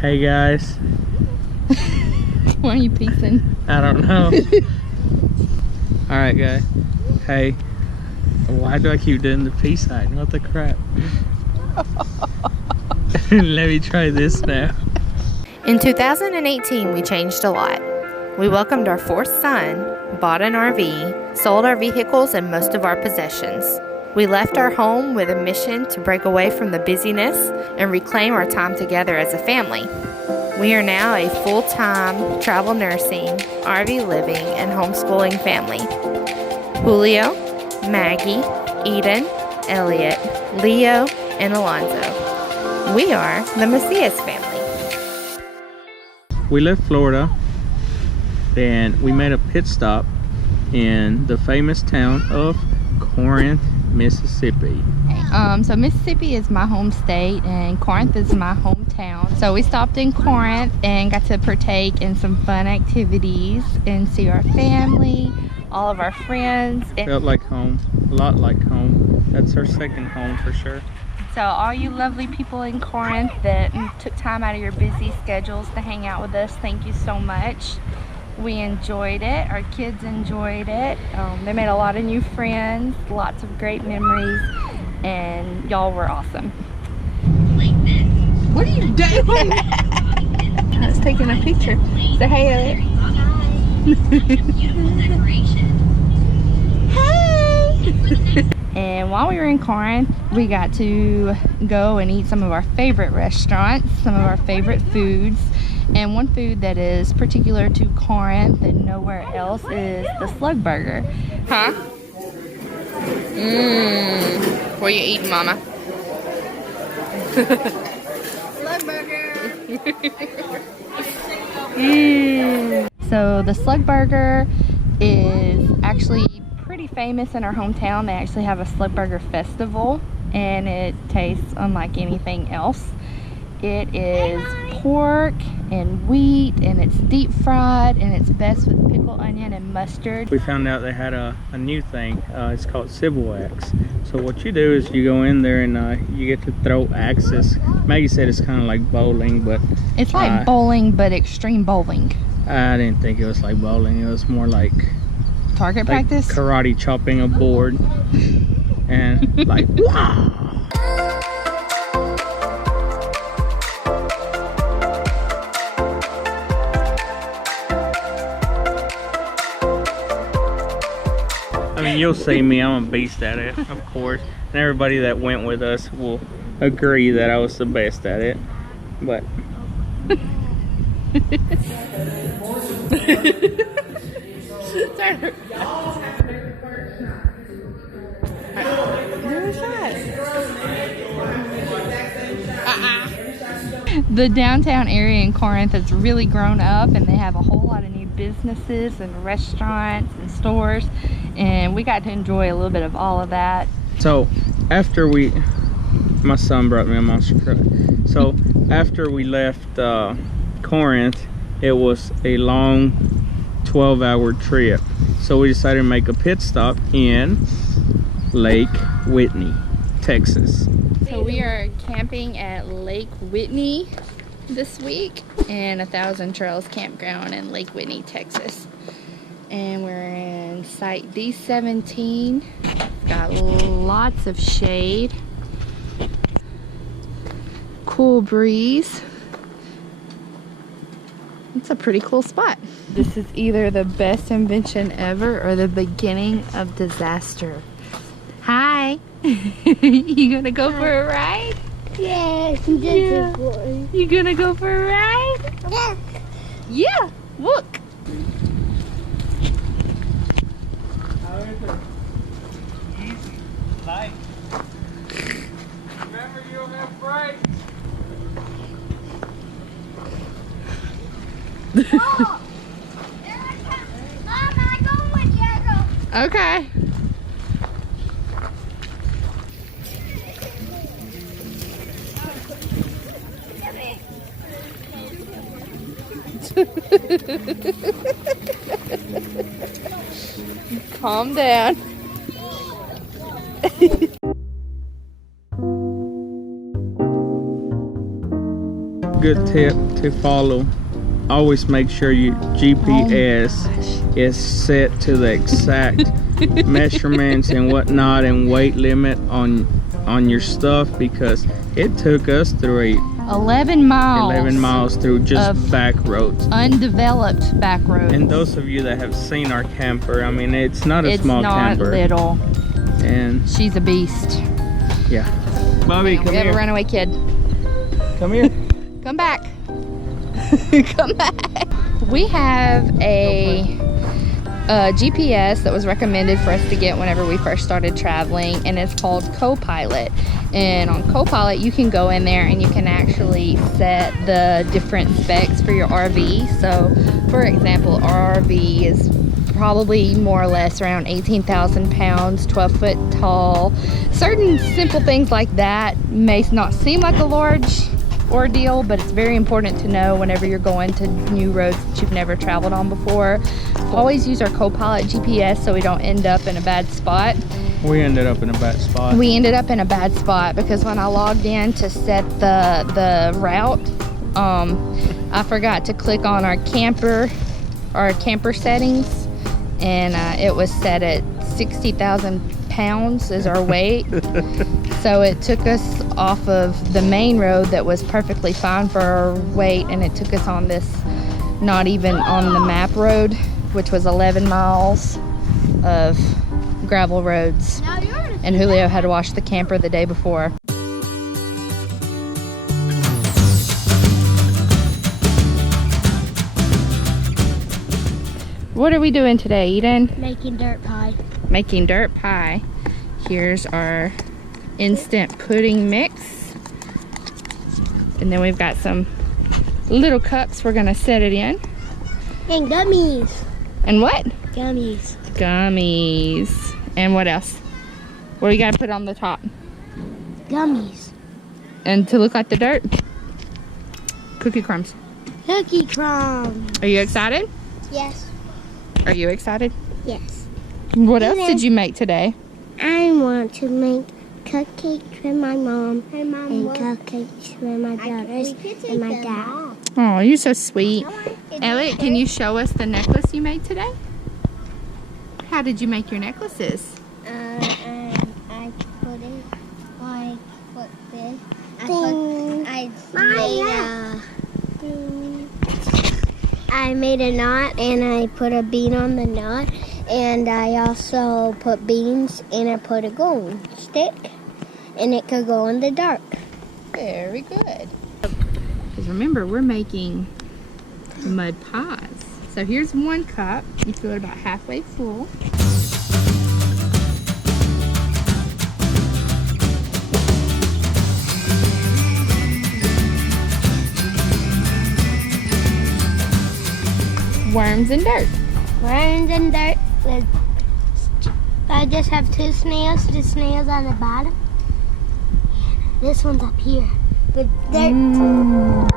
Hey guys. Why are you peacing? I don't know. Alright guys. Hey. Why do I keep doing the peace sign? What the crap? Let me try this now. In 2018, we changed a lot. We welcomed our fourth son, bought an RV, sold our vehicles and most of our possessions. We left our home with a mission to break away from the busyness and reclaim our time together as a family. We are now a full-time travel nursing, RV living, and homeschooling family. Julio, Maggie, Eden, Elliot, Leo, and Alonzo. We are the Macias family. We left Florida and we made a pit stop in the famous town of Corinth, Mississippi. So Mississippi is my home state and Corinth is my hometown. So we stopped in Corinth and got to partake in some fun activities and see our family, all of our friends. Felt like home, a lot like home. That's our second home for sure. So all you lovely people in Corinth that took time out of your busy schedules to hang out with us, thank you so much. We enjoyed it. Our kids enjoyed it. They made a lot of new friends, lots of great memories, and y'all were awesome. What are you doing? I was taking a picture. Say hey, Elliot. Hey! And while we were in Corinth, we got to go and eat some of our favorite restaurants, some of our favorite foods. And one food that is particular to Corinth and nowhere else is the Slugburger. Huh? Mmm. What are you eating, Mama? Slugburger. Mmm. So the Slugburger is actually pretty famous in our hometown. They actually have a Slugburger festival and it tastes unlike anything else. It is pork and wheat and it's deep fried and it's best with pickled onion and mustard. We found out they had a new thing. It's called civil axe. So what you do is you go in there and you get to throw axes. Maggie said it's kind of like bowling, but it's like bowling but extreme bowling. I didn't think it was like bowling. It was more like target practice, karate chopping a board and like wow. I mean, you'll see me, I'm a beast at it, of course. And everybody that went with us will agree that I was the best at it. But The downtown area in Corinth has really grown up and they have a whole lot of new businesses and restaurants and stores, and we got to enjoy a little bit of all of that. So after my son brought me a monster truck. So after we left Corinth, it was a long 12-hour trip. So we decided to make a pit stop in Lake Whitney, Texas. So we are camping at Lake Whitney this week and 1,000 Trails Campground in Lake Whitney, Texas. And we're in site D17. It's got lots of shade, cool breeze. It's a pretty cool spot. This is either the best invention ever or the beginning of disaster. Hi. You gonna go for a ride? Yes, yeah. You gonna go for a ride? Yeah. Yeah, look. Easy, light. Remember, you don't have brakes. Oh, there I come. Mom, I go with you. Okay. Calm down. good tip to follow. Always make sure your GPS is set to the exact measurements and whatnot and weight limit on your stuff, because it took us through 11 miles through just back roads, undeveloped back roads. and those of you that have seen our camper, I mean, it's not a small camper. It's not little. And She's a beast. yeah, Bobby, come We have here. a runaway kid. Come here. Come back. Come back. We have a GPS that was recommended for us to get whenever we first started traveling, and it's called Copilot. And on Copilot, you can go in there and you can actually set the different specs for your RV. So, for example, our RV is probably more or less around 18,000 pounds, 12 foot tall. Certain simple things like that may not seem like a large ordeal, but it's very important to know whenever you're going to new roads that you've never traveled on before. Always use our Copilot GPS so we don't end up in a bad spot. We ended up in a bad spot. We ended up in a bad spot because when I logged in to set the route, I forgot to click on our camper settings, and it was set at 60,000 pounds is our weight. So it took us off of the main road that was perfectly fine for our weight, and it took us on this not even on the map road, which was 11 miles of gravel roads. And Julio had to wash the camper the day before. What are we doing today, Eden? Making dirt pie. Making dirt pie. Here's our instant pudding mix. And then we've got some little cups we're gonna set it in. And gummies. And what? Gummies. Gummies. And what else? What do you gotta put on the top? Gummies. And to look like the dirt? Cookie crumbs. Cookie crumbs. Are you excited? Yes. Are you excited? Yes. What else did you make today? I want to make cupcakes with my mom and cupcakes with my brothers and my dad. Oh, you're so sweet. Elliot, can you show us the necklace you made today? How did you make your necklaces? I put it like this. I made a knot and I put a bean on the knot, and I also put beans and I put a glue stick, and it could go in the dark. Very good. Because remember, we're making mud pies. So here's one cup. You fill it about halfway full. Worms and dirt. Worms and dirt. I just have two snails. The snails on the bottom. This one's up here with dirt.